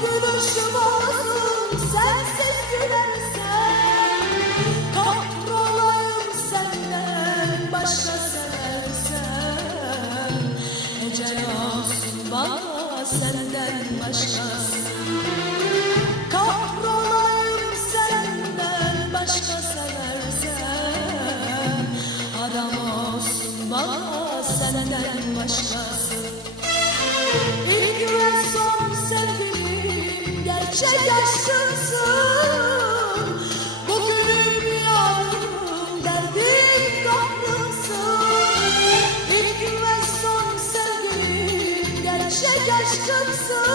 gülüşüm olsun sensiz gülersen, kahrolayım senden başka seversen. Ecel olsun bana senden başkası, kahrolayım senden başka seversen. Haram olsun bana senden başkası. İlk ve son sevgilim gerçek aşkımsın. Bugünüm yarınım derdim kahrımsın. İlk ve son sevgilim gerçek aşkımsın.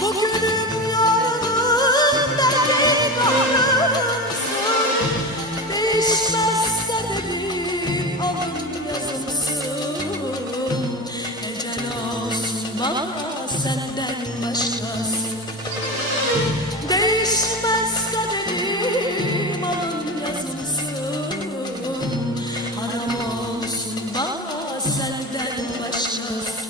Bugünüm yarınım derdim kahrımsın. Değişmez kaderim alın yazımsın. Ecel olsun bana senden başkası. Değişmez kaderim alın yazımsın. Haram olsun bana senden başkası.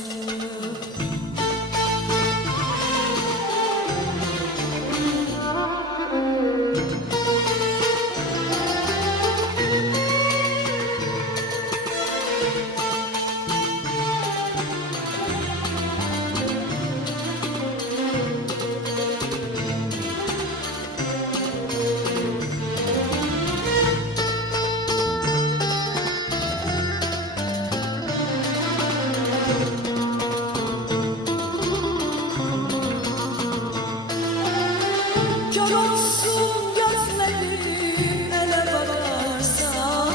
Kör olsun gözlerim ele bakarsam,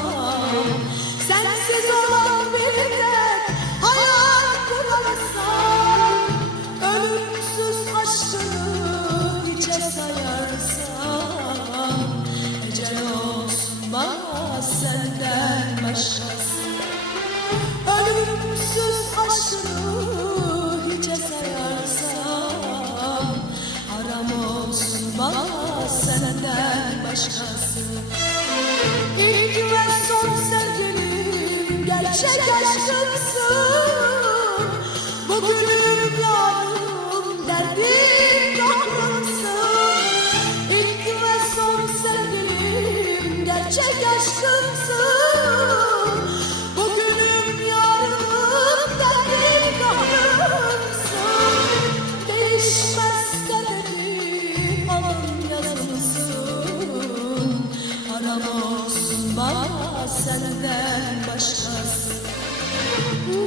sensiz olan bir tek hayal kurarsam. Ölümsüz aşkını hiçe sayarsam. Ecel olsun bana senden başkası. Ölümsüz aşkını hiçe sayarsam. Haram olsun bana senden başkası. İlk ve son sevgilim gerçek aşkımsın. Bugünüm yarınım derdim kahrımsın. İlk ve son sevgilim gerçek aşkımsın. Bugünüm yarınım derdim kahrımsın. Değişmez kaderim alın yazımsın. Haram olsun bana senden başkası.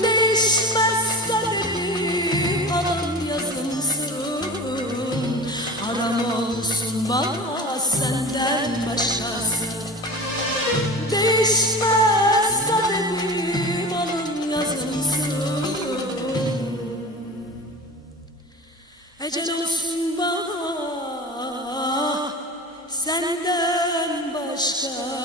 Değişmez kaderim alın yazımsın. Haram olsun bana senden başkası. Değişmez kaderim alın yazımsın. Ecel olsun bana senden başka.